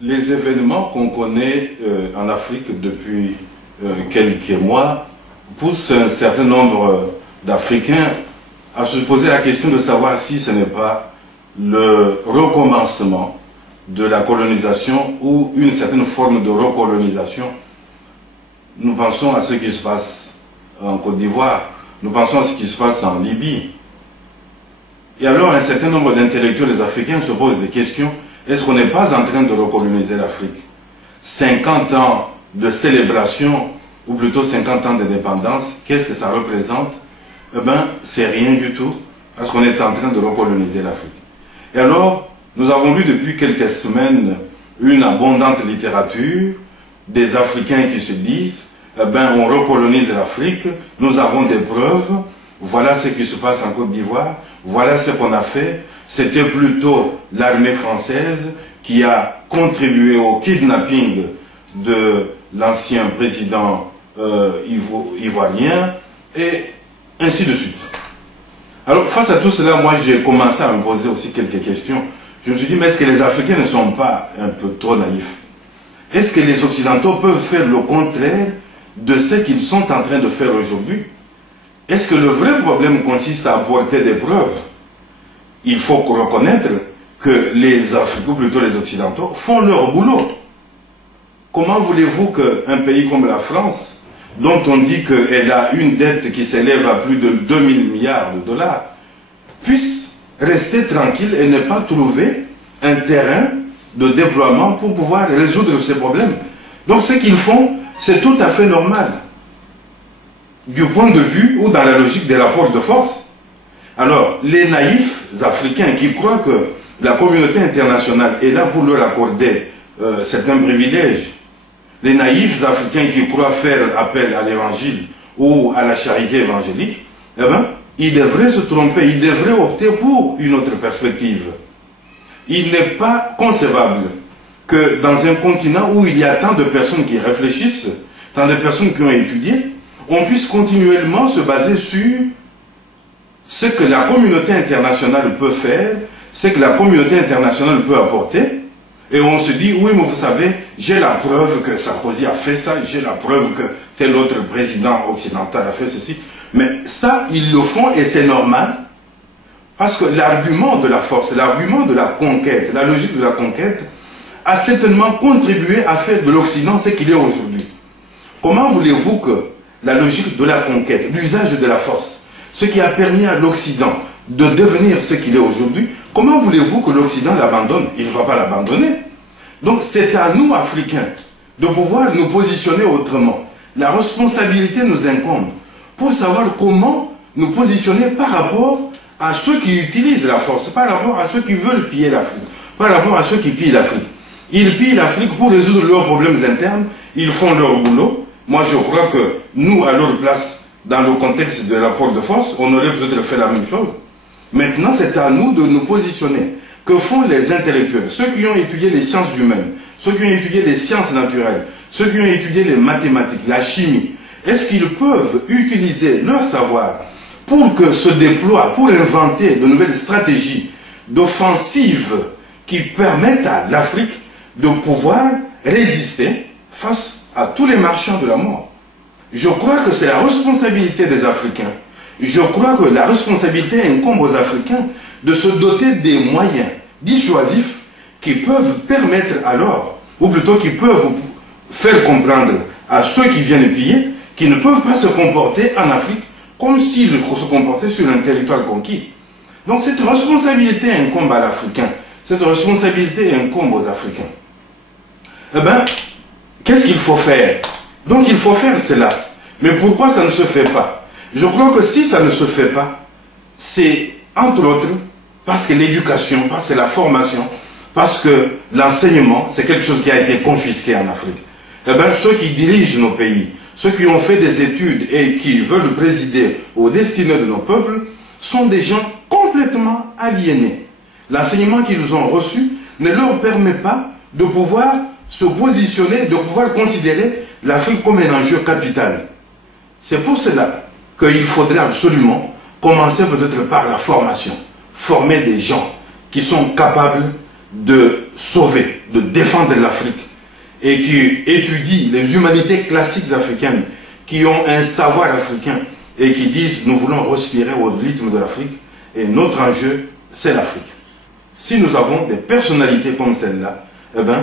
Les événements qu'on connaît en Afrique depuis quelques mois poussent un certain nombre d'Africains à se poser la question de savoir si ce n'est pas le recommencement de la colonisation ou une certaine forme de recolonisation. Nous pensons à ce qui se passe en Côte d'Ivoire, nous pensons à ce qui se passe en Libye. Et alors un certain nombre d'intellectuels africains se posent des questions. Est-ce qu'on n'est pas en train de recoloniser l'Afrique? 50 ans de célébration, ou plutôt 50 ans d'indépendance, qu'est-ce que ça représente? Eh bien, c'est rien du tout, parce qu'on est en train de recoloniser l'Afrique. Et alors, nous avons lu depuis quelques semaines une abondante littérature des Africains qui se disent, eh bien, on recolonise l'Afrique, nous avons des preuves, voilà ce qui se passe en Côte d'Ivoire, voilà ce qu'on a fait. C'était plutôt l'armée française qui a contribué au kidnapping de l'ancien président ivoirien, et ainsi de suite. Alors, face à tout cela, moi j'ai commencé à me poser aussi quelques questions. Je me suis dit, mais est-ce que les Africains ne sont pas un peu trop naïfs? Est-ce que les Occidentaux peuvent faire le contraire de ce qu'ils sont en train de faire aujourd'hui? Est-ce que le vrai problème consiste à apporter des preuves? Il faut reconnaître que les Africains, ou plutôt les Occidentaux, font leur boulot. Comment voulez-vous qu'un pays comme la France, dont on dit qu'elle a une dette qui s'élève à plus de 2000 milliards de dollars, puisse rester tranquille et ne pas trouver un terrain de déploiement pour pouvoir résoudre ces problèmes? Donc ce qu'ils font, c'est tout à fait normal, du point de vue ou dans la logique des rapports de force. Alors, les naïfs africains qui croient que la communauté internationale est là pour leur accorder certains privilèges, les naïfs africains qui croient faire appel à l'évangile ou à la charité évangélique, eh bien, ils devraient se tromper, ils devraient opter pour une autre perspective. Il n'est pas concevable que dans un continent où il y a tant de personnes qui réfléchissent, tant de personnes qui ont étudié, on puisse continuellement se baser sur ce que la communauté internationale peut faire, ce que la communauté internationale peut apporter, et on se dit, oui, mais vous savez, j'ai la preuve que Sarkozy a fait ça, j'ai la preuve que tel autre président occidental a fait ceci. Mais ça, ils le font et c'est normal, parce que l'argument de la force, l'argument de la conquête, la logique de la conquête, a certainement contribué à faire de l'Occident ce qu'il est aujourd'hui. Comment voulez-vous que la logique de la conquête, l'usage de la force, ce qui a permis à l'Occident de devenir ce qu'il est aujourd'hui, comment voulez-vous que l'Occident l'abandonne? Il ne va pas l'abandonner. Donc c'est à nous, Africains, de pouvoir nous positionner autrement. La responsabilité nous incombe pour savoir comment nous positionner par rapport à ceux qui utilisent la force, par rapport à ceux qui veulent piller l'Afrique, par rapport à ceux qui pillent l'Afrique. Ils pillent l'Afrique pour résoudre leurs problèmes internes, ils font leur boulot. Moi je crois que nous, à leur place, dans le contexte des rapports de force, on aurait peut-être fait la même chose. Maintenant, c'est à nous de nous positionner. Que font les intellectuels? Ceux qui ont étudié les sciences humaines, ceux qui ont étudié les sciences naturelles, ceux qui ont étudié les mathématiques, la chimie, est-ce qu'ils peuvent utiliser leur savoir pour que se déploie, pour inventer de nouvelles stratégies d'offensive qui permettent à l'Afrique de pouvoir résister face à tous les marchands de la mort? Je crois que c'est la responsabilité des Africains. Je crois que la responsabilité incombe aux Africains de se doter des moyens dissuasifs qui peuvent permettre alors, ou plutôt qui peuvent faire comprendre à ceux qui viennent piller, qu'ils ne peuvent pas se comporter en Afrique comme s'ils se comportaient sur un territoire conquis. Donc cette responsabilité incombe à l'Africain, cette responsabilité incombe aux Africains. Eh bien, qu'est-ce qu'il faut faire? Donc il faut faire cela. Mais pourquoi ça ne se fait pas? Je crois que si ça ne se fait pas, c'est entre autres parce que l'éducation, parce que la formation, parce que l'enseignement, c'est quelque chose qui a été confisqué en Afrique. Eh bien, ceux qui dirigent nos pays, ceux qui ont fait des études et qui veulent présider aux destinées de nos peuples, sont des gens complètement aliénés. L'enseignement qu'ils ont reçu ne leur permet pas de pouvoir se positionner, de pouvoir considérer l'Afrique comme un enjeu capital. C'est pour cela qu'il faudrait absolument commencer peut-être par la formation. Former des gens qui sont capables de sauver, de défendre l'Afrique et qui étudient les humanités classiques africaines, qui ont un savoir africain et qui disent nous voulons respirer au rythme de l'Afrique et notre enjeu c'est l'Afrique. Si nous avons des personnalités comme celle-là, eh bien,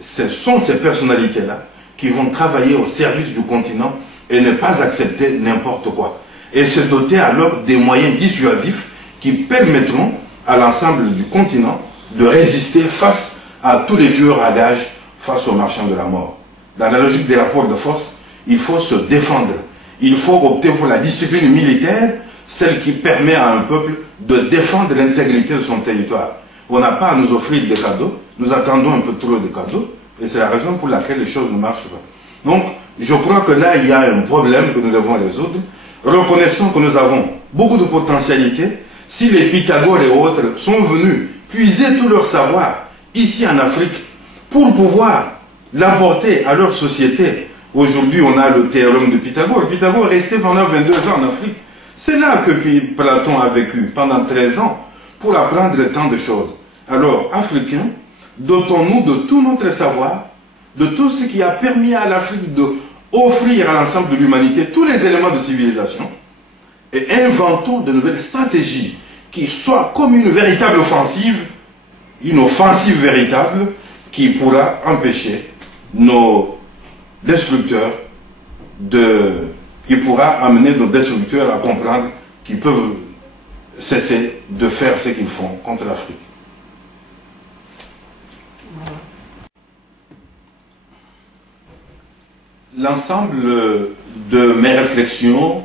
ce sont ces personnalités-là qui vont travailler au service du continent et ne pas accepter n'importe quoi. Et se doter alors des moyens dissuasifs qui permettront à l'ensemble du continent de résister face à tous les tueurs à gages, face aux marchands de la mort. Dans la logique des rapports de force, il faut se défendre. Il faut opter pour la discipline militaire, celle qui permet à un peuple de défendre l'intégrité de son territoire. On n'a pas à nous offrir des cadeaux, nous attendons un peu trop de cadeaux, et c'est la raison pour laquelle les choses ne marchent pas. Donc, je crois que là, il y a un problème que nous devons résoudre. Reconnaissons que nous avons beaucoup de potentialités. Si les Pythagore et autres sont venus puiser tout leur savoir ici en Afrique pour pouvoir l'apporter à leur société. Aujourd'hui, on a le théorème de Pythagore. Pythagore est resté pendant 22 ans en Afrique. C'est là que Platon a vécu pendant 13 ans pour apprendre tant de choses. Alors, Africains, dotons-nous de tout notre savoir, de tout ce qui a permis à l'Afrique d'offrir à l'ensemble de l'humanité tous les éléments de civilisation et inventons de nouvelles stratégies qui soient comme une véritable offensive, une offensive véritable qui pourra empêcher nos destructeurs qui pourra amener nos destructeurs à comprendre qu'ils peuvent cesser de faire ce qu'ils font contre l'Afrique. L'ensemble de mes réflexions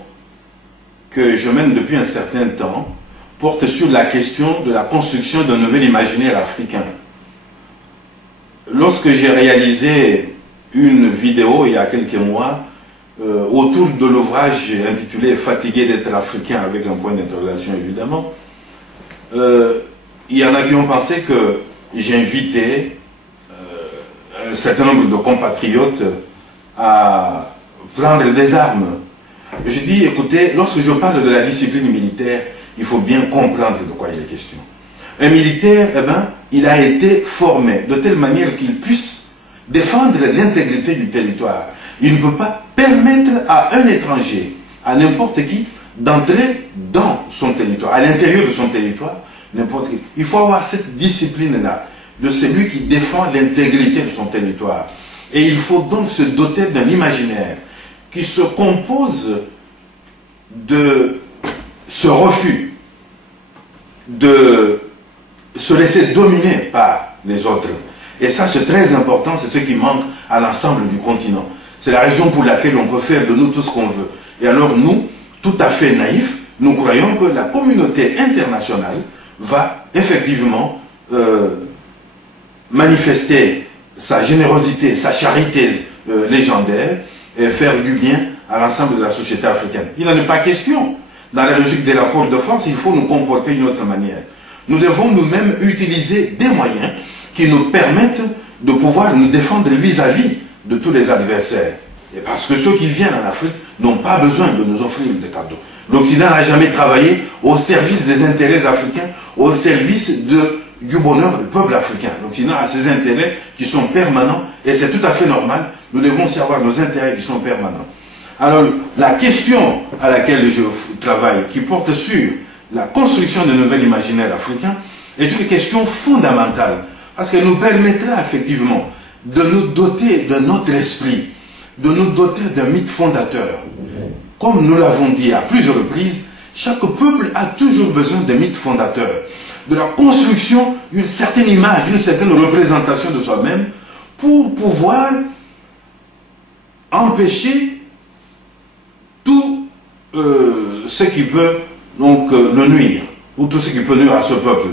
que je mène depuis un certain temps porte sur la question de la construction d'un nouvel imaginaire africain. Lorsque j'ai réalisé une vidéo il y a quelques mois autour de l'ouvrage intitulé « Fatigué d'être africain » avec un point d'interrogation évidemment, il y en a qui ont pensé que j'invitais un certain nombre de compatriotes à prendre des armes. Je dis, écoutez, lorsque je parle de la discipline militaire, il faut bien comprendre de quoi il est question. Un militaire, eh ben, il a été formé de telle manière qu'il puisse défendre l'intégrité du territoire. Il ne peut pas permettre à un étranger, à n'importe qui, d'entrer dans son territoire, à l'intérieur de son territoire, n'importe qui. Il faut avoir cette discipline-là, de celui qui défend l'intégrité de son territoire. Et il faut donc se doter d'un imaginaire qui se compose de ce refus de se laisser dominer par les autres. Et ça, c'est très important, c'est ce qui manque à l'ensemble du continent. C'est la raison pour laquelle on peut faire de nous tout ce qu'on veut. Et alors nous, tout à fait naïfs, nous croyons que la communauté internationale va effectivement manifester sa générosité, sa charité légendaire et faire du bien à l'ensemble de la société africaine. Il n'en est pas question. Dans la logique des rapports de force, il faut nous comporter d'une autre manière. Nous devons nous-mêmes utiliser des moyens qui nous permettent de pouvoir nous défendre vis-à-vis de tous les adversaires. Et parce que ceux qui viennent en Afrique n'ont pas besoin de nous offrir des cadeaux. L'Occident n'a jamais travaillé au service des intérêts africains, au service du bonheur du peuple africain. L'Occident a ses intérêts qui sont permanents et c'est tout à fait normal. Nous devons aussi avoir nos intérêts qui sont permanents. Alors, la question à laquelle je travaille, qui porte sur la construction de nouvel imaginaire africain, est une question fondamentale, parce qu'elle nous permettra effectivement de nous doter de notre esprit, de nous doter d'un mythe fondateur. Comme nous l'avons dit à plusieurs reprises, chaque peuple a toujours besoin d'un mythe fondateur, de la construction d'une certaine image, d'une certaine représentation de soi-même, pour pouvoir empêcher tout ce qui peut donc le nuire, ou tout ce qui peut nuire à ce peuple.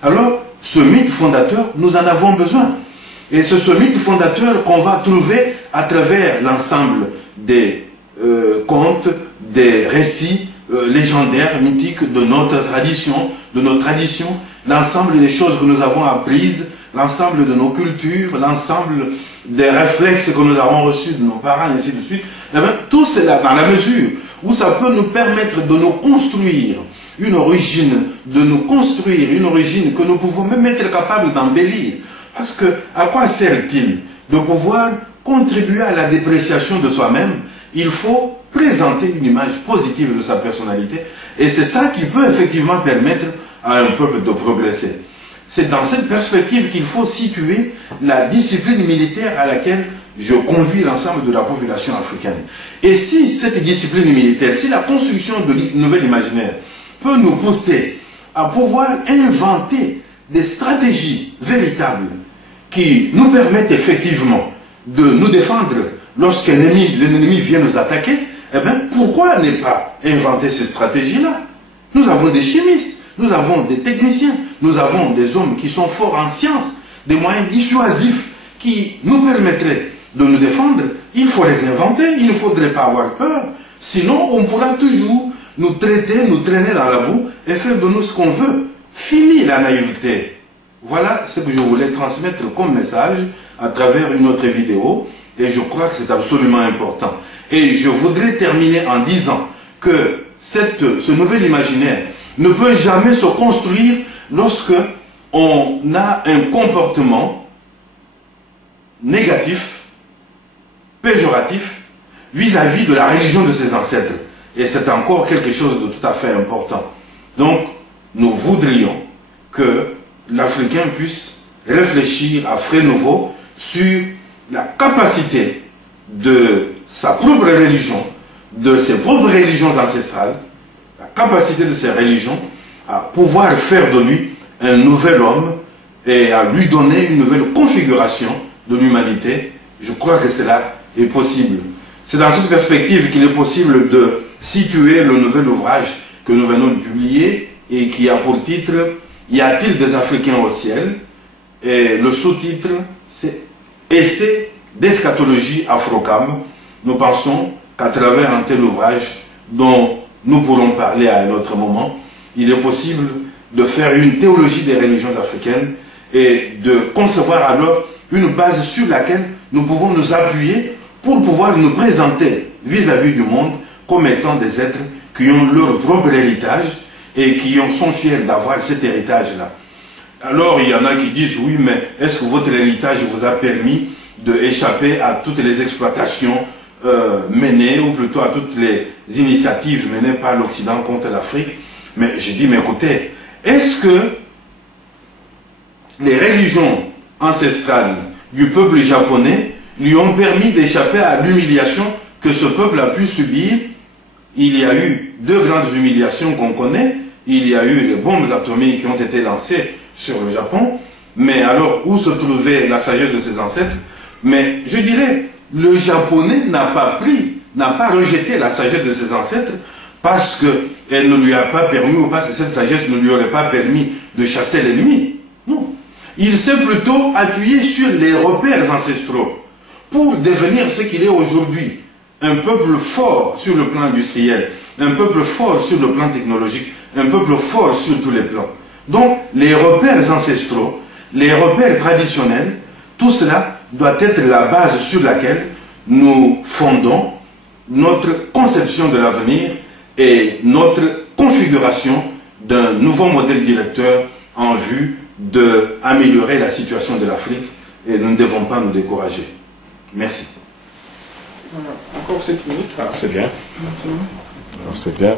Alors, ce mythe fondateur, nous en avons besoin. Et c'est ce mythe fondateur qu'on va trouver à travers l'ensemble des contes, des récits légendaires, mythiques de notre tradition, l'ensemble des choses que nous avons apprises l'ensemble de nos cultures, l'ensemble des réflexes que nous avons reçus de nos parents, et ainsi de suite. Eh bien, tout cela, dans la mesure où ça peut nous permettre de nous construire une origine, que nous pouvons même être capables d'embellir. Parce que, à quoi sert-il de pouvoir contribuer à la dépréciation de soi-même? Il faut présenter une image positive de sa personnalité, et c'est ça qui peut effectivement permettre à un peuple de progresser. C'est dans cette perspective qu'il faut situer la discipline militaire à laquelle je convie l'ensemble de la population africaine. Et si cette discipline militaire, si la construction de nouvel imaginaire peut nous pousser à pouvoir inventer des stratégies véritables qui nous permettent effectivement de nous défendre lorsqu'un l'ennemi vient nous attaquer, eh bien, pourquoi ne pas inventer ces stratégies-là? Nous avons des chimistes, nous avons des techniciens, nous avons des hommes qui sont forts en sciences, des moyens dissuasifs qui nous permettraient de nous défendre. Il faut les inventer, il ne faudrait pas avoir peur. Sinon, on pourra toujours nous traiter, nous traîner dans la boue et faire de nous ce qu'on veut. Fini la naïveté. Voilà ce que je voulais transmettre comme message à travers une autre vidéo, et je crois que c'est absolument important. Et je voudrais terminer en disant que ce nouvel imaginaire ne peut jamais se construire lorsque on a un comportement négatif, péjoratif, vis-à-vis de la religion de ses ancêtres. Et c'est encore quelque chose de tout à fait important. Donc, nous voudrions que l'Africain puisse réfléchir à frais nouveaux sur la capacité de sa propre religion, de ses propres religions ancestrales, la capacité de ces religions à pouvoir faire de lui un nouvel homme et à lui donner une nouvelle configuration de l'humanité. Je crois que cela est possible. C'est dans cette perspective qu'il est possible de situer le nouvel ouvrage que nous venons de publier et qui a pour titre « Y a-t-il des Africains au ciel ?» Et le sous-titre, c'est « Essai d'eschatologie afro-cam ». Nous pensons qu'à travers un tel ouvrage, dont nous pourrons parler à un autre moment, il est possible de faire une théologie des religions africaines et de concevoir alors une base sur laquelle nous pouvons nous appuyer pour pouvoir nous présenter vis-à-vis du monde comme étant des êtres qui ont leur propre héritage et qui sont fiers d'avoir cet héritage-là. Alors il y en a qui disent, oui, mais est-ce que votre héritage vous a permis d'échapper à toutes les exploitations menées, ou plutôt à toutes les initiatives menées par l'Occident contre l'Afrique? Mais je dis, mais écoutez, est-ce que les religions ancestrales du peuple japonais lui ont permis d'échapper à l'humiliation que ce peuple a pu subir? Il y a eu deux grandes humiliations qu'on connaît. Il y a eu les bombes atomiques qui ont été lancées sur le Japon. Mais alors, où se trouvait la sagesse de ses ancêtres? Mais je dirais, le Japonais n'a pas rejeté la sagesse de ses ancêtres parce qu'elle ne lui a pas permis, ou parce que cette sagesse ne lui aurait pas permis de chasser l'ennemi. Non. Il s'est plutôt appuyé sur les repères ancestraux pour devenir ce qu'il est aujourd'hui. Un peuple fort sur le plan industriel, un peuple fort sur le plan technologique, un peuple fort sur tous les plans. Donc, les repères ancestraux, les repères traditionnels, tout cela doit être la base sur laquelle nous fondons notre conception de l'avenir et notre configuration d'un nouveau modèle directeur en vue d'améliorer la situation de l'Afrique, et nous ne devons pas nous décourager. Merci. Voilà. Encore 7 minutes. Ah, c'est bien. C'est bien.